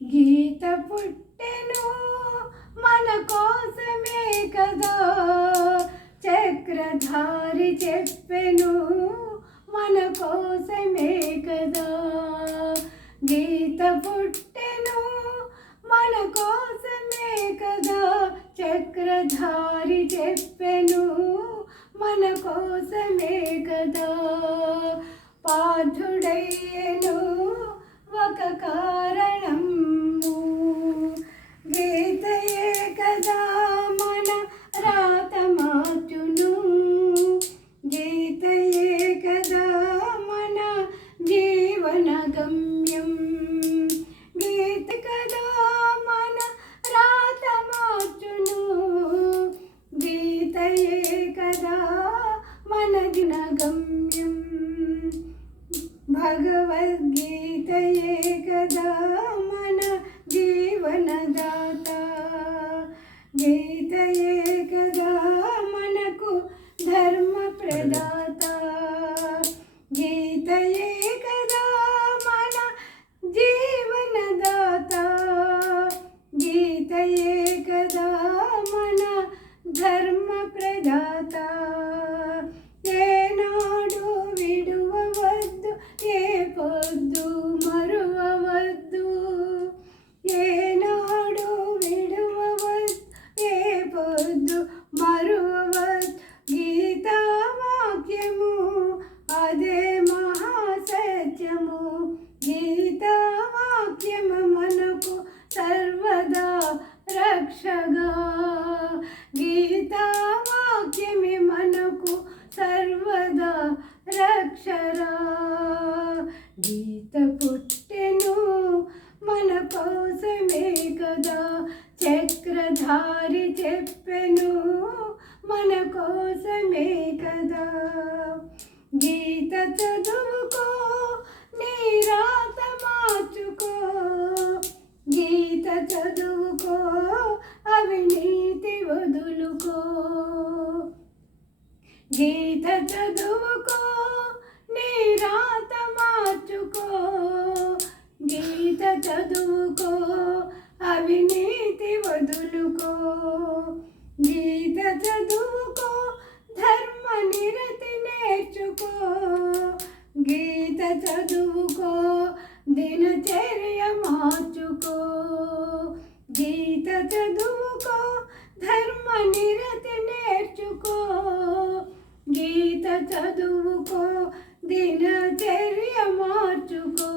గీత పుట్టెను మన కోసమే కదా, చక్రధారి చెప్పెను మన కోసమే కదా. గీత పుట్టెను మన కోసమే కదా, చక్రధారి చెప్పెను మన కోసమే కదా. పార్థుడయ్యెను ఒక కారణము, గీతయే కదా మన రాత మార్చును. గీతయే కదా మన జీవన గమ్యం, గీత కదా మన రాత మార్చును. గీతయే కదా మన దిన గమ్యం, భగవద్గీతయే కదా మన జీవనదాత. గీతయే కదా మనకు ధర్మ ప్రదాత, గీతయే కదా మన జీవనదాత. గీతయే కదా మన ధర్మ ప్రదాత. ఏనాడు విడువవద్దు, ఏ పొద్దు మరువవద్దు. ఏనాడు విడువవద్దు, ఏ పొద్దు మరువవద్దు. గీతా వాక్యము అదే మహాసత్యము. గీతా వాక్యము మనకు సర్వదా రక్షగా. గీతా వాక్యమే మనకు సర్వదా రక్షరా. గీత పుట్టెను మన కోసమే కదా, చక్రధారి చెప్పెను మన కోసమే కదా. గీత చదువుకో, నీ రాత మార్చుకో. గీత చదువుకో, అవినీతి వదులుకో. గీత చదువుకో, నీ రాత మార్చుకో. గీత చదువుకో, అవినీతి వదులుకో. గీత చదువుకో, ధర్మ నిరతి నేర్చుకో. గీత చదువుకో, దినచర్య మార్చుకో. గీత చదువుకో, ధర్మ నిరతి నేర్చుకో. గీత చదువుకో, దినచర్య మార్చుకో.